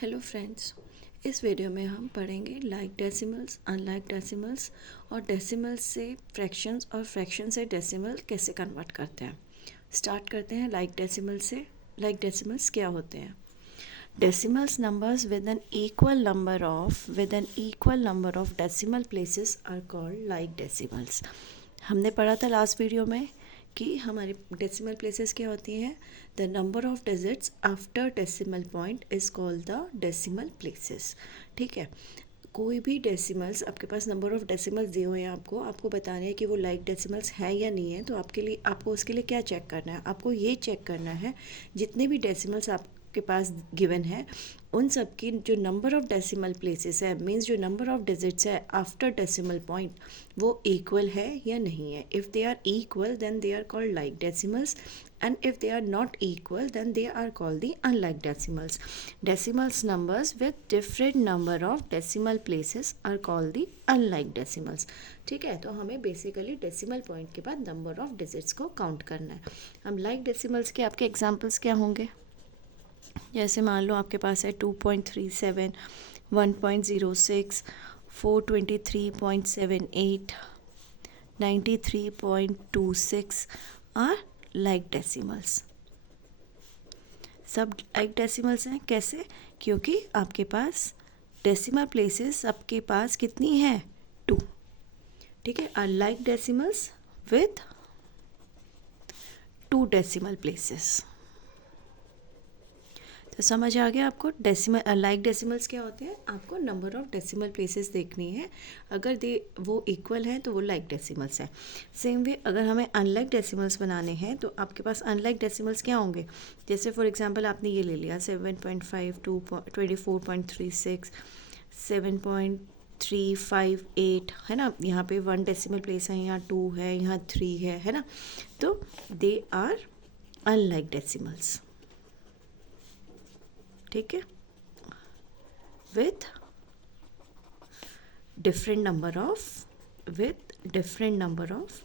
Hello friends, इस video में हम पढ़ेंगे लाइक डेसिमल्स, अनलाइक डेसिमल्स और डेसिमल्स से फ्रैक्शंस और फ्रैक्शन से डेसिमल कैसे कन्वर्ट करते हैं। स्टार्ट करते हैं लाइक डेसिमल से। लाइक डेसिमल्स क्या होते हैं? Decimals numbers with an equal number of decimal places are called like decimals. हमने पढ़ा था लास्ट वीडियो में कि हमारी डेसिमल प्लेसेस क्या होती हैं। The number of digits after decimal point is called the decimal places. ठीक है, कोई भी डेसिमल्स आपके पास नंबर ऑफ डेसिमल्स दिए हुए हैं, आपको बताना है कि वो लाइक डेसिमल्स है या नहीं है। तो आपको उसके लिए क्या चेक करना है? आपको ये चेक करना है जितने भी डेसिमल्स आपके पास गिवन है उन सब की जो नंबर ऑफ डेसिमल प्लेसेस है, मींस जो नंबर ऑफ डिजिट्स है आफ्टर डेसिमल पॉइंट, वो इक्वल है या नहीं है। If they are equal then they are called like decimals, and if they are not equal then they are called the unlike decimals. Decimals numbers with different number of decimal places are called the unlike decimals. ठीक है, तो हमें basically decimal point के बाद number of digits को count करना है। हम लाइक डेसिमल्स के आपके एग्जांपल्स क्या होंगे? जैसे मान लो आपके पास है 2.37, 1.06, 423.78, 93.26 और लाइक डेसिमल्स। सब लाइक डेसिमल्स हैं। कैसे? क्योंकि आपके पास डेसिमल प्लेसेस आपके पास कितनी है? 2। ठीक है, are like decimals with 2 decimal places. तो समझ आ गया आपको डेसिमल लाइक डेसिमल्स क्या होते हैं। आपको नंबर ऑफ डेसिमल प्लेसेस देखनी है, अगर वो इक्वल हैं तो वो लाइक डेसिमल्स हैं। सेम वे अगर हमें अनलाइक डेसिमल्स बनाने हैं तो आपके पास अनलाइक डेसिमल्स क्या होंगे? जैसे फॉर एग्जांपल आपने ये ले लिया 7.5, 24.36, 7.358 है ना। यहाँ पे 1 डेसिमल प्लेस है, यहाँ 2 है, यहाँ 3 है ना। तो दे आर अनलाइक डेसिमल्स। ठीक है, with different number of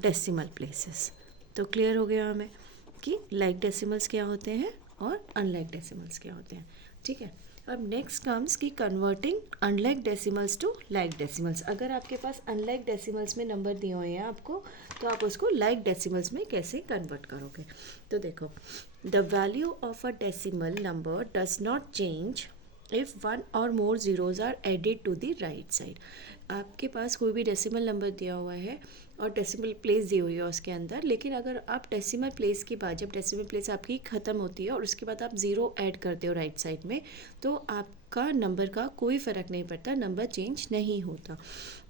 decimal places. तो क्लियर हो गया हमें कि लाइक डेसिमल्स क्या होते हैं और अनलाइक डेसिमल्स क्या होते हैं। ठीक है, अब नेक्स्ट कम्स कि converting unlike decimals to like decimals. अगर आपके पास अनलाइक डेसिमल्स में नंबर दिए हुए हैं आपको, तो आप उसको लाइक डेसिमल्स में कैसे कन्वर्ट करोगे? तो देखो, the value of a decimal number does not change if 1 or more zeros are added to the right side. आपके पास कोई भी डेसिमल नंबर दिया हुआ है और डेसिमल प्लेस दी हुई है उसके अंदर, लेकिन अगर आप डेसिमल प्लेस के बाद, जब डेसिमल प्लेस आपकी ख़त्म होती है और उसके बाद आप ज़ीरो ऐड करते हो राइट साइड में, तो आपका नंबर का कोई फ़र्क नहीं पड़ता, नंबर चेंज नहीं होता।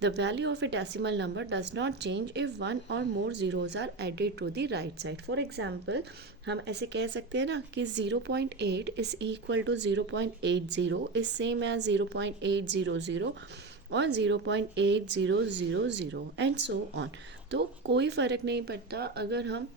The value of a decimal number does not change if 1 or more zeros are added to the right side. For example हम ऐसे कह सकते हैं ना कि 0.8 is equal to 0.80 is same as 0.800 और 0.8000 एंड सो ऑन। तो कोई फ़र्क नहीं पड़ता अगर हम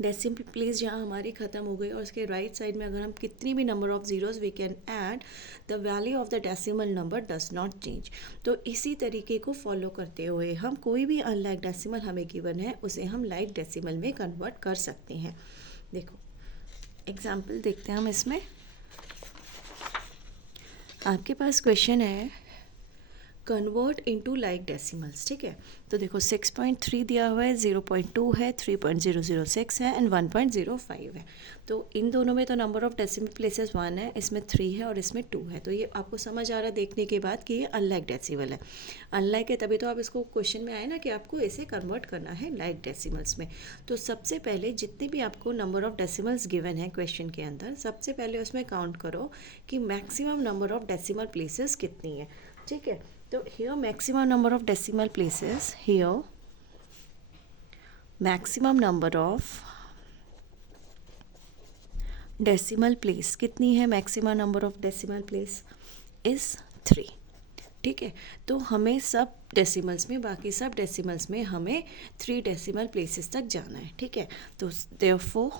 डेसिमल प्लेस जहाँ हमारी ख़त्म हो गई और उसके राइट साइड में अगर हम कितनी भी number of zeros we can add, the value of the decimal number does not change. तो इसी तरीके को फॉलो करते हुए हम कोई भी अनलाइक डेसिमल हमें गिवन है उसे हम लाइक डेसिमल में कन्वर्ट कर सकते हैं। देखो एग्जाम्पल देखते हैं हम इसमें। आपके पास क्वेश्चन है कन्वर्ट इनटू लाइक डेसिमल्स। ठीक है, तो देखो 6.3 दिया हुआ है, 0.2 है, 3.006 है एंड 1.05 है। तो इन दोनों में तो नंबर ऑफ डेसिमल प्लेसेस 1 है, इसमें 3 है और इसमें 2 है। तो ये आपको समझ आ रहा है देखने के बाद कि ये अनलाइक डेसिमल है। अनलाइक है तभी तो आप इसको क्वेश्चन में आए ना कि आपको इसे कन्वर्ट करना है लाइक डेसिमल्स में। तो सबसे पहले जितने भी आपको नंबर ऑफ डेसिमल्स गिवन है क्वेश्चन के अंदर, सबसे पहले उसमें काउंट करो कि maximum number of decimal places कितनी है। ठीक है, तो here maximum number of decimal places, here maximum number of decimal place कितनी है? maximum number of decimal place is 3। ठीक है, तो हमें सब डेसिमल्स में, बाकी सब डेसिमल्स में हमें 3 डेसिमल प्लेसेस तक जाना है। ठीक है, तो therefore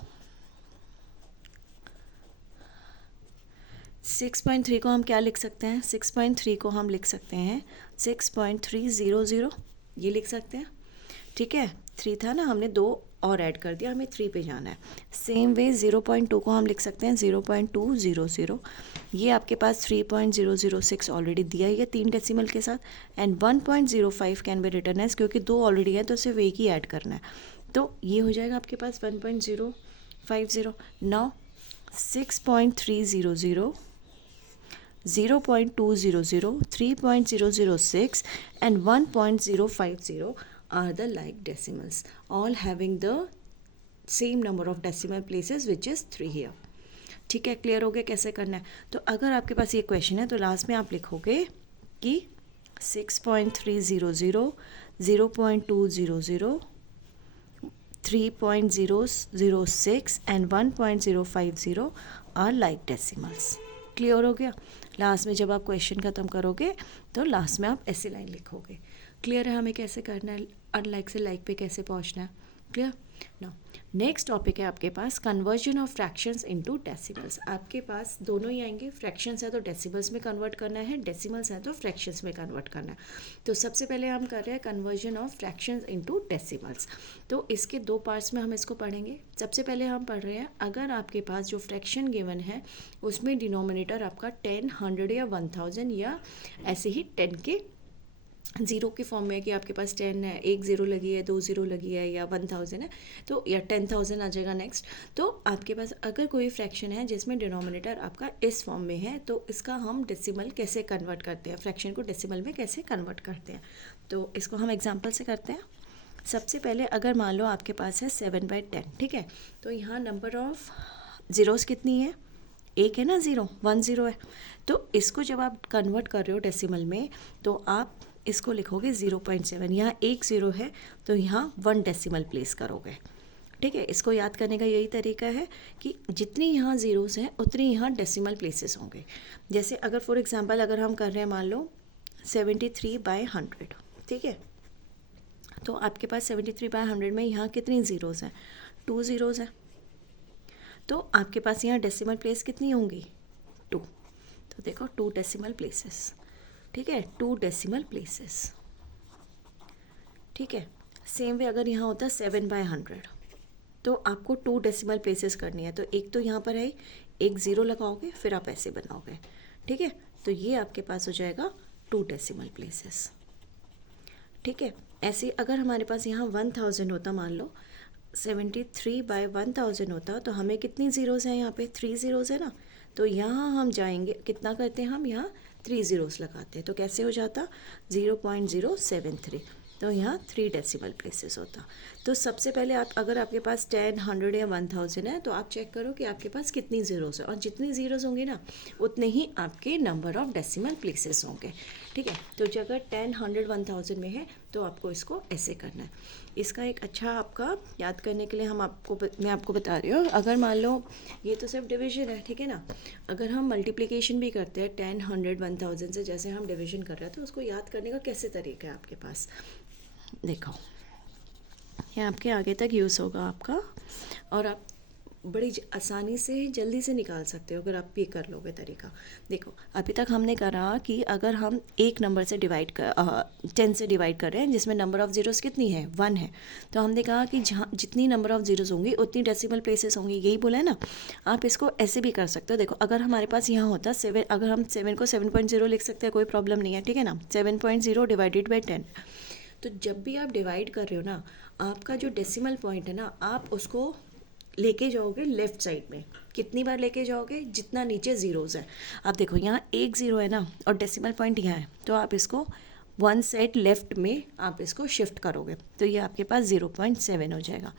6.3 को हम क्या लिख सकते हैं? 6.3 को हम लिख सकते हैं 6.300, ये लिख सकते हैं। ठीक है, 3 था ना, हमने 2 और ऐड कर दिया, हमें 3 पे जाना है। सेम वे 0.2 को हम लिख सकते हैं 0.200, ये आपके पास 3.006 ऑलरेडी दिया ही है 3 डेसिमल के साथ, and 1.05 can be written as, क्योंकि 2 ऑलरेडी है तो सिर्फ एक ही ऐड करना है, तो ये हो जाएगा आपके पास 1.050। Now 6.300, 0.200, 3.006 and 1.050 are the like decimals, all having the same number of decimal places which is 3 here. ठीक है, क्लियर हो गया कैसे करना है। तो अगर आपके पास ये क्वेश्चन है तो लास्ट में आप लिखोगे कि 6.300, 0.200, 3.006 and 1.050 are like decimals. Clear हो गया। लास्ट में जब आप क्वेश्चन ख़त्म करोगे तो लास्ट में आप ऐसे लाइन लिखोगे। क्लियर है हमें कैसे करना है, अनलाइक से लाइक पे कैसे पहुंचना है। क्लियर। नाउ नेक्स्ट टॉपिक है आपके पास conversion of fractions into decimals. आपके पास दोनों ही आएंगे, फ्रैक्शंस है तो डेसिमल्स में कन्वर्ट करना है, डेसिमल्स है तो फ्रैक्शंस में कन्वर्ट करना है। तो सबसे पहले हम कर रहे हैं conversion of fractions into decimals. तो इसके 2 पार्ट्स में हम इसको पढ़ेंगे। सबसे पहले हम पढ़ रहे हैं, अगर आपके पास जो फ्रैक्शन गिवन है उसमें डिनोमिनेटर आपका 10, 100 या 1000 या ऐसे ही 10 के ज़ीरो के फॉर्म में है कि आपके पास 10 है, 1 ज़ीरो लगी है, 2 ज़ीरो लगी है, या 1000 है तो, या 10,000 आ जाएगा नेक्स्ट। तो आपके पास अगर कोई फ्रैक्शन है जिसमें डिनोमिनेटर आपका इस फॉर्म में है तो इसका हम डेसिमल कैसे कन्वर्ट करते हैं, फ्रैक्शन को डेसिमल में कैसे कन्वर्ट करते हैं, तो इसको हम एग्जाम्पल से करते हैं। सबसे पहले अगर मान लो आपके पास है 7/10, ठीक है, तो यहाँ नंबर ऑफ ज़ीरोज़ कितनी है, एक है ना, 1 ज़ीरो है। तो इसको जब आप कन्वर्ट कर रहे हो डेसिमल में तो आप इसको लिखोगे 0.7, यहाँ 1 ज़ीरो है तो यहाँ 1 डेसिमल प्लेस करोगे। ठीक है, इसको याद करने का यही तरीका है कि जितनी यहाँ ज़ीरोस हैं उतनी यहाँ डेसिमल प्लेसेस होंगे। जैसे अगर फॉर एग्जांपल अगर हम कर रहे हैं मान लो 73/100, ठीक है, तो आपके पास 73/100 में यहाँ कितनी ज़ीरोस हैं, 2 ज़ीरोज़ हैं, तो आपके पास यहाँ डेसिमल प्लेस कितनी होंगी, 2। तो देखो 2 डेसिमल प्लेसेस, ठीक है, 2 डेसिमल प्लेसेस। ठीक है, सेम वे अगर यहाँ होता 7/100 तो आपको 2 डेसिमल प्लेसेस करनी है, तो एक तो यहाँ पर है, एक ज़ीरो लगाओगे फिर आप ऐसे बनाओगे। ठीक है, तो ये आपके पास हो जाएगा 2 डेसिमल प्लेसेस। ठीक है, ऐसे अगर हमारे पास यहाँ 1000 होता, मान लो 73/1000 होता तो हमें कितनी ज़ीरोज़ हैं, यहाँ पे 3 ज़ीरोज़ है ना, तो यहाँ हम जाएंगे, कितना करते हैं हम, यहाँ 3 ज़ीरोज़ लगाते हैं, तो कैसे हो जाता 0.073, तो यहाँ 3 डेसिमल प्लेसेस होता। तो सबसे पहले आप अगर आपके पास 10, 100 या 1000 है तो आप चेक करो कि आपके पास कितनी ज़ीरोज़ है, और जितनी ज़ीरोज़ होंगी ना उतने ही आपके नंबर ऑफ़ डेसिमल प्लेसेस होंगे। ठीक है, तो जब 10, 100, 1000 में है तो आपको इसको ऐसे करना है। इसका एक अच्छा आपका याद करने के लिए मैं आपको बता रही हूँ, अगर मान लो ये तो सिर्फ डिवीजन है, ठीक है ना, अगर हम मल्टीप्लिकेशन भी करते हैं 10, 100, 1000 से, जैसे हम डिवीजन कर रहे हैं, तो उसको याद करने का कैसे तरीका है आपके पास, देखो ये आपके आगे तक यूज़ होगा आपका, और आप बड़ी आसानी से जल्दी से निकाल सकते हो अगर आप ये कर लोगे तरीका। देखो अभी तक हमने करा कि अगर हम एक नंबर से 10 से डिवाइड कर रहे हैं जिसमें नंबर ऑफ़ ज़ीरोज़ कितनी है, 1 है, तो हमने कहा कि जहाँ जितनी नंबर ऑफ़ ज़ीरोज़ होंगी उतनी डेसिमल प्लेसेस होंगी, यही बोला है ना। आप इसको ऐसे भी कर सकते हो। देखो अगर हमारे पास यहाँ होता 7, अगर हम 7 को 7.0 लिख सकते हैं, कोई प्रॉब्लम नहीं है, ठीक है ना, 7.0 डिवाइडेड बाई 10। तो जब भी आप डिवाइड कर रहे हो ना, आपका जो डेसिमल पॉइंट है ना, आप उसको लेके जाओगे लेफ़्ट साइड में। कितनी बार लेके जाओगे, जितना नीचे ज़ीरोज़ है। आप देखो यहाँ 1 ज़ीरो है ना, और डेसिमल पॉइंट यहाँ है, तो आप इसको 1 साइड लेफ़्ट में आप इसको शिफ्ट करोगे तो ये आपके पास 0.7 हो जाएगा।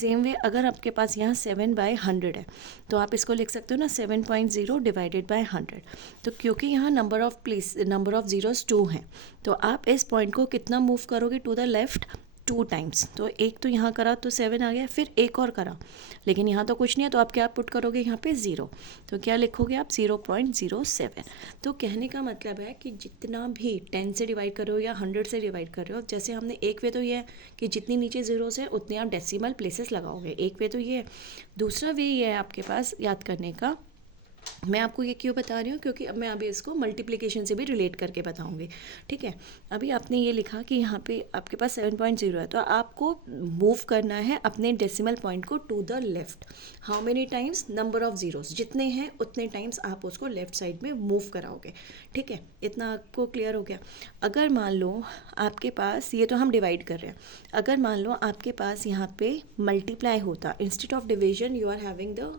सेम वे अगर आपके पास यहाँ 7/100 है तो आप इसको लिख सकते हो ना 7.0 डिवाइडेड बाय 100। तो क्योंकि यहाँ नंबर ऑफ़ ज़ीरोज़ 2 हैं, तो आप इस पॉइंट को कितना मूव करोगे टू द लेफ़्ट, 2 टाइम्स। तो एक तो यहाँ करा तो 7 आ गया, फिर एक और करा, लेकिन यहाँ तो कुछ नहीं है, तो आप क्या पुट करोगे यहाँ पे 0, तो क्या लिखोगे आप 0.07। तो कहने का मतलब है कि जितना भी 10 से डिवाइड कर रहे हो या 100 से डिवाइड कर रहे हो, जैसे हमने एक वे तो ये है कि जितनी नीचे ज़ीरोज़ है उतने आप डेसिमल प्लेसेस लगाओगे, एक वे तो ये है। दूसरा वे ये है आपके पास याद करने का मैं आपको ये क्यों बता रही हूँ, क्योंकि अब मैं अभी इसको मल्टीप्लिकेशन से भी रिलेट करके बताऊँगी। ठीक है, अभी आपने ये लिखा कि यहाँ पे आपके पास 7.0 है, तो आपको मूव करना है अपने डेसिमल पॉइंट को to the left. How many times? Number of zeros जितने हैं उतने टाइम्स आप उसको लेफ़्ट साइड में मूव कराओगे। ठीक है, इतना आपको क्लियर हो गया। अगर मान लो आपके पास, ये तो हम डिवाइड कर रहे हैं, अगर मान लो आपके पास यहाँ पे मल्टीप्लाई होता, instead of division you are having the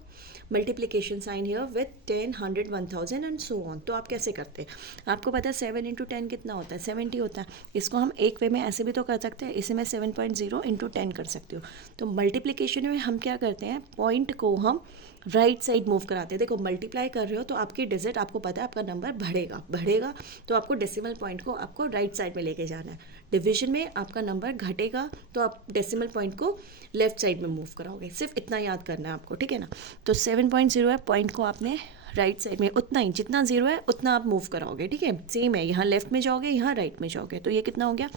multiplication sign here with 10, 100, 1000 and so on. तो आप कैसे करते हैं? आपको पता है 7 इंटू 10 कितना होता है? 70 होता है। इसको हम एक वे में ऐसे भी तो कर सकते हैं, इसे मैं 7.0 इंटू 10 कर सकती हूँ। तो मल्टीप्लिकेशन में हम क्या करते हैं, पॉइंट को हम राइट साइड मूव कराते हैं। देखो मल्टीप्लाई कर रहे हो तो आपकी डिजिट, आपको पता है आपका नंबर बढ़ेगा तो आपको डेसिमल पॉइंट को आपको राइट साइड में लेके जाना है। डिवीजन में आपका नंबर घटेगा तो आप डेसिमल पॉइंट को लेफ्ट साइड में मूव कराओगे। सिर्फ इतना याद करना है आपको, ठीक है ना। तो 7.0 है, पॉइंट को आपने राइट साइड में उतना ही, जितना जीरो है उतना आप मूव कराओगे। ठीक है, सेम है, यहाँ लेफ्ट में जाओगे, यहाँ राइट में जाओगे, तो ये कितना हो गया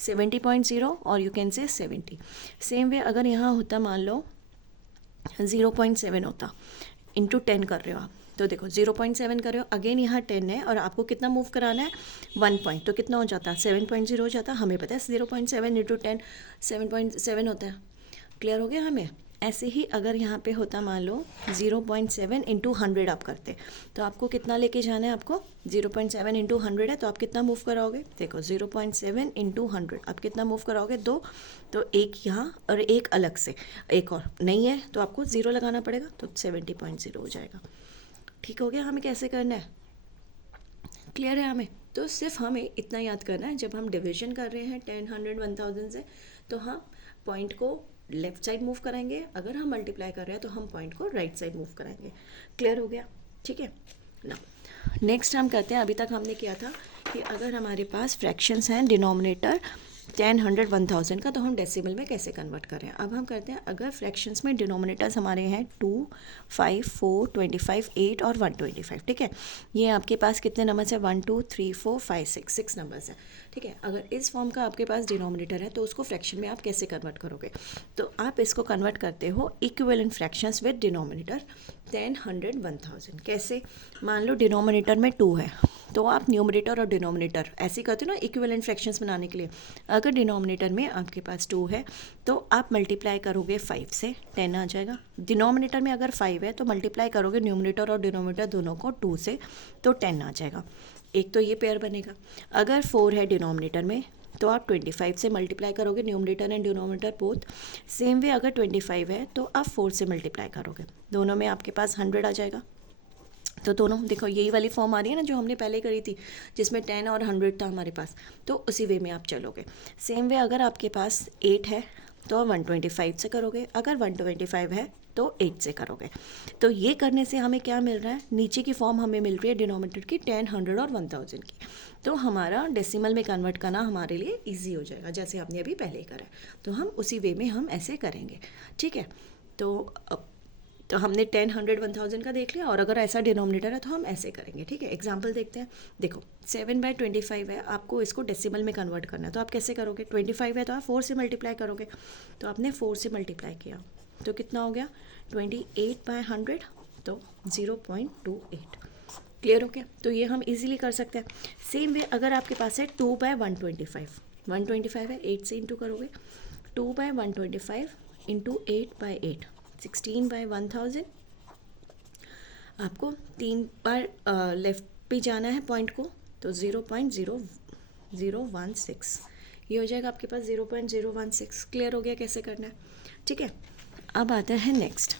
70.0 और you can say 70। Same way अगर यहाँ होता, मान लो 0.7 होता, इंटू 10 कर रहे हो आप, तो देखो 0.7 कर रहे हो, अगेन यहाँ 10 है और आपको कितना मूव कराना है 1 पॉइंट, तो कितना हो जाता है 7.0 हो जाता है। हमें पता है 0.7 इंटू 10 7.7 होता है। क्लियर हो गया हमें। ऐसे ही अगर यहाँ पे होता, मान लो 0.7 इंटू 100 आप करते, तो आपको कितना लेके जाना है, आपको 0.7 इंटू 100 है तो आप कितना मूव कराओगे, देखो 0.7 इंटू 100 आप कितना मूव कराओगे, 2, तो एक यहाँ और एक अलग से, एक और नहीं है तो आपको 0 लगाना पड़ेगा, तो 70.0 हो जाएगा। ठीक हो गया हमें कैसे करना है, क्लियर है हमें। तो सिर्फ हमें इतना याद करना है, जब हम डिवीजन कर रहे हैं 10, 100, 1000 से, तो हम पॉइंट को लेफ्ट साइड मूव कराएंगे, अगर हम मल्टीप्लाई कर रहे हैं तो हम पॉइंट को राइट साइड मूव कराएंगे। क्लियर हो गया, ठीक है ना। नेक्स्ट हम करते हैं, अभी तक हमने किया था कि अगर हमारे पास फ्रैक्शंस हैं डिनोमिनेटर 10, 100, 1000 का, तो हम डेसिमल में कैसे कन्वर्ट करें। अब हम करते हैं, अगर फ्रैक्शंस में डिनोमिनेटर्स हमारे हैं 2, 5, 4, 25, 8 और 125। ठीक है, ये आपके पास कितने नंबर्स है, 1, 2, 3, 4, 5, 6 नंबर्स हैं। ठीक है, अगर इस फॉर्म का आपके पास डिनोमिनेटर है तो उसको फ्रैक्शन में आप कैसे कन्वर्ट करोगे, तो आप इसको कन्वर्ट करते हो इक्विवेलेंट फ्रैक्शंस विद डिनोमिनेटर 10, 100, 1000। कैसे, मान लो डिनोमिनेटर में 2 है, तो आप न्यूमरेटर और डिनोमिनेटर ऐसे करते हो ना इक्विवेलेंट फ्रैक्शंस बनाने के लिए। अगर डिनोमिनेटर में आपके पास 2 है तो आप मल्टीप्लाई करोगे 5 से, 10 आ जाएगा। डिनोमिनेटर में अगर 5 है तो मल्टीप्लाई करोगे न्यूमरेटर और डिनोमिनेटर दोनों को 2 से, तो 10 आ जाएगा। एक तो ये पेयर बनेगा। अगर 4 है डिनोमिनेटर में तो आप 25 से मल्टीप्लाई करोगे, numerator and denominator both. Same way अगर 25 है तो आप 4 से मल्टीप्लाई करोगे, दोनों में आपके पास 100 आ जाएगा। तो दोनों देखो यही वाली फॉर्म आ रही है ना जो हमने पहले करी थी, जिसमें 10 और 100 था हमारे पास, तो उसी वे में आप चलोगे। सेम वे अगर आपके पास 8 है तो आप 125 से करोगे, अगर 125 है तो 8 से करोगे। तो ये करने से हमें क्या मिल रहा है, नीचे की फॉर्म हमें मिल रही है डिनोमिनेटर की 10, 100 और 1000 की। तो हमारा डेसिमल में कन्वर्ट करना हमारे लिए ईजी हो जाएगा, जैसे आपने अभी पहले ही करा है। तो हम उसी वे में हम ऐसे करेंगे, ठीक है। तो हमने 10, 100, 1000 का देख लिया, और अगर ऐसा डिनोमिनेटर है तो हम ऐसे करेंगे, ठीक है। एग्जांपल देखते हैं। देखो 7/25 है, आपको इसको डेसिमल में कन्वर्ट करना है, तो आप कैसे करोगे, 25 है तो आप 4 से मल्टीप्लाई करोगे, तो आपने 4 से मल्टीप्लाई किया तो कितना हो गया 28/100, तो 0.28। क्लियर हो गया, तो ये हम इजीली कर सकते हैं। सेम वे अगर आपके पास है 2/125, 125 है, 8 से इंटू करोगे, 2/125 इंटू 8/8, 16/1000। आपको 3 बार लेफ्ट पे जाना है पॉइंट को, तो 0.0016 ये हो जाएगा आपके पास 0.016। क्लियर हो गया कैसे करना है, ठीक है। अब आता है नेक्स्ट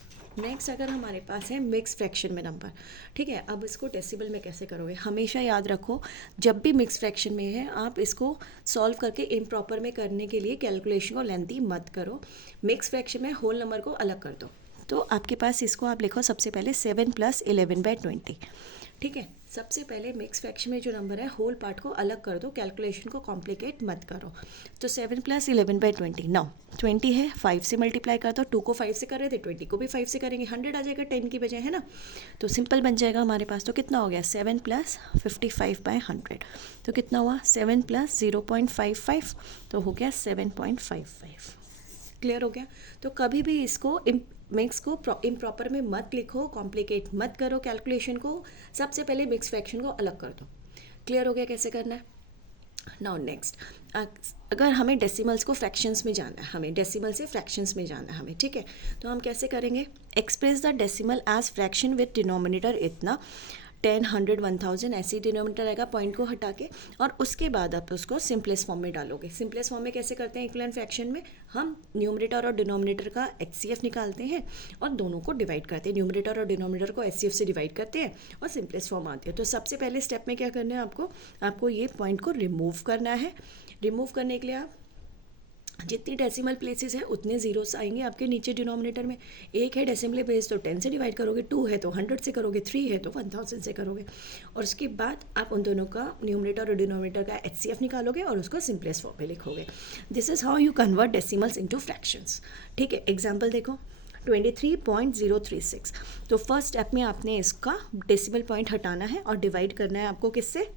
अगर हमारे पास है मिक्स फ्रैक्शन में नंबर, ठीक है। अब इसको डेसिबल में कैसे करोगे, हमेशा याद रखो जब भी मिक्स फ्रैक्शन में है आप इसको सॉल्व करके इम्प्रॉपर में करने के लिए कैलकुलेशन को लेंथी मत करो। मिक्स फ्रैक्शन में होल नंबर को अलग कर दो। तो आपके पास इसको आप लिखो सबसे पहले 7 + 11/20, ठीक है। सबसे पहले मिक्स फ्रैक्शन में जो नंबर है होल पार्ट को अलग कर दो, कैलकुलेशन को कॉम्प्लिकेट मत करो। तो 7 + 11/20, नाउ 20 है, 5 से मल्टीप्लाई कर दो, 2 को 5 से कर रहे थे, 20 को भी 5 से करेंगे, 100 आ जाएगा 10 की बजाय, है ना। तो सिंपल बन जाएगा हमारे पास। तो कितना हो गया 7 + 55/100, तो कितना हुआ 7 + 0.55, तो हो गया 7.55। क्लियर हो गया। तो कभी भी इसको मिक्स को इम्प्रॉपर में मत लिखो, कॉम्प्लिकेट मत करो कैलकुलेशन को, सबसे पहले मिक्स फ्रैक्शन को अलग कर दो। क्लियर हो गया कैसे करना है? नाउ नेक्स्ट, अगर हमें डेसिमल्स को फ्रैक्शंस में जाना है, हमें डेसिमल से फ्रैक्शंस में जाना है हमें, ठीक है, तो हम कैसे करेंगे? Express the decimal as fraction with denominator इतना 10, 100, 1000 ऐसी डिनोमिनेटर आएगा पॉइंट को हटा के, और उसके बाद आप उसको सिंपलेस्ट फॉर्म में डालोगे। सिंपलेस्ट फॉर्म में कैसे करते हैं? इक्विवेलेंट फ्रैक्शन में हम न्यूमरेटर और डिनोमिनेटर का HCF निकालते हैं और दोनों को डिवाइड करते हैं। न्यूमरेटर और डिनोमिनेटर को HCF से डिवाइड करते हैं और सिंपलेस्ट फॉर्म आती है। तो सबसे पहले स्टेप में क्या करना है आपको ये पॉइंट को रिमूव करना है। रिमूव करने के लिए आप जितनी डेसिमल प्लेसेस है उतने जीरोस आएंगे आपके नीचे डिनोमिनेटर में। एक है डेसिमल प्लेस तो 10 से डिवाइड करोगे, 2 है तो 100 से करोगे, 3 है तो 1000 से करोगे, और उसके बाद आप उन दोनों का न्यूमरेटर और डिनोमिनेटर का HCF निकालोगे और उसको सिंपलेस्ट फॉर्म में लिखोगे। This is how you convert decimals into fractions. ठीक है, एग्जाम्पल देखो 23.036। तो फर्स्ट स्टेप में आपने इसका डेसिमल पॉइंट हटाना है और डिवाइड करना है आपको किससे?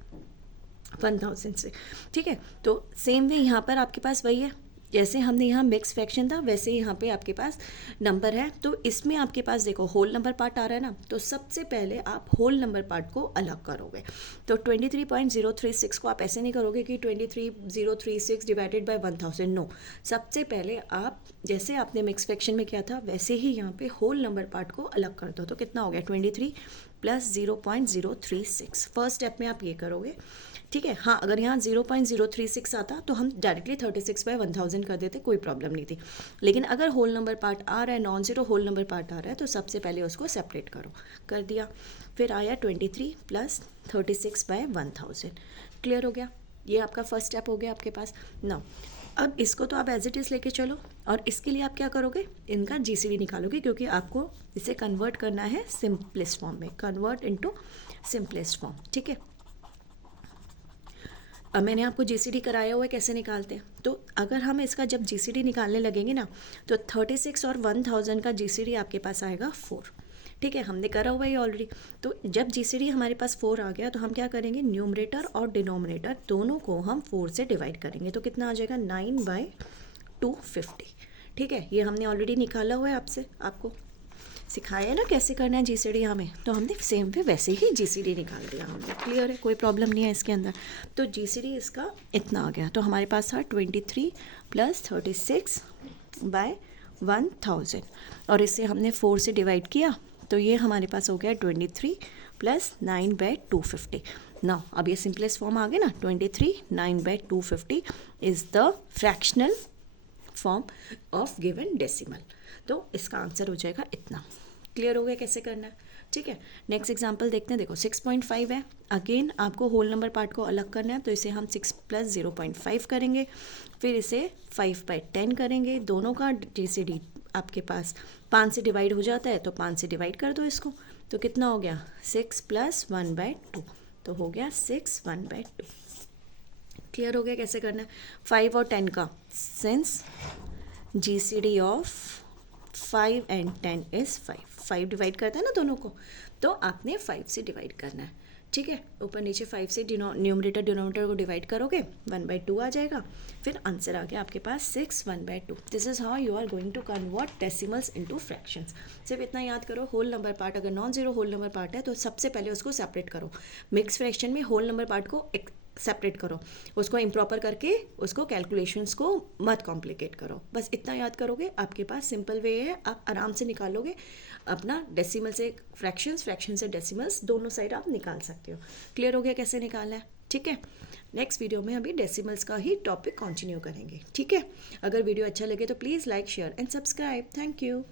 1000 से। ठीक है, तो सेम वे यहाँ पर आपके पास वही है, जैसे हमने यहाँ मिक्स फ्रैक्शन था वैसे ही यहाँ पे आपके पास नंबर है। तो इसमें आपके पास देखो होल नंबर पार्ट आ रहा है ना, तो सबसे पहले आप होल नंबर पार्ट को अलग करोगे। तो 23.036 को आप ऐसे नहीं करोगे कि 23036 डिवाइडेड बाय 1000, नो। सबसे पहले आप जैसे आपने मिक्स फ्रैक्शन में किया था वैसे ही यहाँ पे होल नंबर पार्ट को अलग कर दो। तो कितना हो गया? 23 प्लस 0.036। फर्स्ट स्टेप में आप ये करोगे। ठीक है, हाँ, अगर यहाँ 0.036 आता तो हम डायरेक्टली 36/1000 कर देते, कोई प्रॉब्लम नहीं थी। लेकिन अगर होल नंबर पार्ट आ रहा है, non zero whole number part आ रहा है, तो सबसे पहले उसको सेपरेट करो। कर दिया, फिर आया 23 प्लस 36/1000। क्लियर हो गया? ये आपका फर्स्ट स्टेप हो गया आपके पास। नाउ अब इसको तो आप एज इट इज़ लेके चलो, और इसके लिए आप क्या करोगे? इनका GCD निकालोगे, क्योंकि आपको इसे कन्वर्ट करना है सिंपलेस्ट फॉर्म में, कन्वर्ट इनटू सिंपलेस्ट फॉर्म। ठीक है, अब मैंने आपको GCD कराया हुआ है कैसे निकालते हैं। तो अगर हम इसका जब GCD निकालने लगेंगे ना, तो 36 और 1000 का GCD आपके पास आएगा 4। ठीक है, हमने करा हुआ है ऑलरेडी। तो जब GCD हमारे पास 4 आ गया तो हम क्या करेंगे? न्यूमरेटर और डिनोमिनेटर दोनों को हम 4 से डिवाइड करेंगे। तो कितना आ जाएगा? 9/250। ठीक है, ये हमने ऑलरेडी निकाला हुआ है, आपको सिखाया है ना कैसे करना है GCD हमें, तो हमने सेम पे वैसे ही GCD निकाल दिया हमने। क्लियर है, कोई प्रॉब्लम नहीं है इसके अंदर। तो GCD इसका इतना आ गया। तो हमारे पास था 23 प्लस 36/1000, और इसे हमने 4 से डिवाइड किया, तो ये हमारे पास हो गया 23 प्लस 9/250। ना अब ये सिंपलेस्ट फॉर्म आ गया ना, 23 9/250 is the fractional form of given decimal. तो इसका आंसर हो जाएगा इतना। क्लियर हो गया कैसे करना है? ठीक है, नेक्स्ट एग्जांपल देखते हैं। देखो 6.5 है, अगेन आपको होल नंबर पार्ट को अलग करना है, तो इसे हम 6 प्लस 0.5 करेंगे, फिर इसे 5/10 करेंगे। दोनों का GCD आपके पास 5 से डिवाइड हो जाता है, तो 5 से डिवाइड कर दो इसको। तो कितना हो गया? 6 प्लस 1/2, तो हो गया 6 1/2। क्लियर हो गया कैसे करना है? 5 और 10 का, since GCD of 5 and 10 is 5 divide करता है ना दोनों को, तो आपने 5 से डिवाइड करना है। ठीक है, ऊपर नीचे 5 से न्यूमरेटर डिनोमिनेटर को डिवाइड करोगे, 1/2 आ जाएगा। फिर आंसर आ गया आपके पास 6 1/2। This is how you are going to convert decimals into fractions. सिर्फ इतना याद करो, होल नंबर पार्ट अगर non zero whole number part है तो सबसे पहले उसको सेपरेट करो। मिक्स फ्रैक्शन में होल नंबर पार्ट को सेपरेट करो, उसको इम्प्रॉपर करके उसको कैलकुलेशंस को मत कॉम्प्लिकेट करो। बस इतना याद करोगे, आपके पास सिंपल वे है, आप आराम से निकालोगे अपना डेसिमल से फ्रैक्शंस, फ्रैक्शन से डेसिमल्स, दोनों साइड आप निकाल सकते हो। क्लियर हो गया कैसे निकालना है? ठीक है, नेक्स्ट वीडियो में अभी डेसिमल्स का ही टॉपिक कंटिन्यू करेंगे। ठीक है, अगर वीडियो अच्छा लगे तो please like, share and subscribe. Thank you.